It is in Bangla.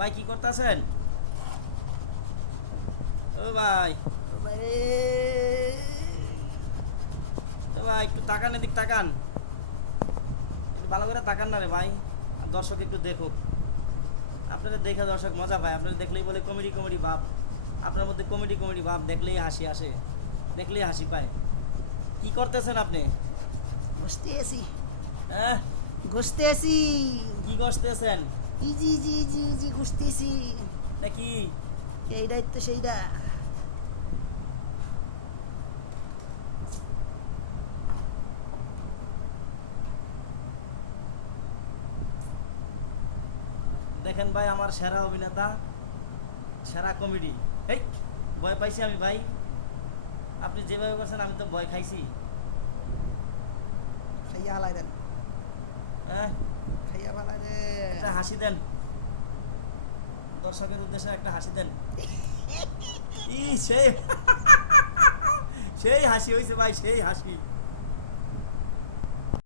ভাই কি করতেছেন? ও ভাই, ও ভাই একটু তাকান, এদিক তাকান, একটু ভালো করে তাকান না রে ভাই। আর দর্শক একটু দেখুক, আপনাদের দেখে দর্শক মজা পায়। আপনাদের দেখলেই বলে কমেডি কমেডি ভাব, আপনার মধ্যে কমেডি কমেডি ভাব, দেখলেই হাসি আসে, দেখলেই হাসি পায়। কি করতেছেন আপনি? ঘষতে আসি হ্যাঁ, ঘষতে আসি কি করতেছেন ইজি ইজি ইজি ইজি ঘষতে আসি নাকি? এইটাই তো সেইটা। দেখেন ভাই, আমার সেরা অভিনেতা, সেরা কমেডি। এই ভয় পাইছি আমি ভাই, আপনি যেভাবে করছেন আমি তো ভয় খাইছি। খাইয়া হালাই দেন, হ্যাঁ, খাইয়া হালাই একটা দেন। হাসি দেন, দর্শকের উদ্দেশ্যে একটা হাসি দেন। ই সেই সেই হাসি হয়েছে ভাই, সেই হাসি।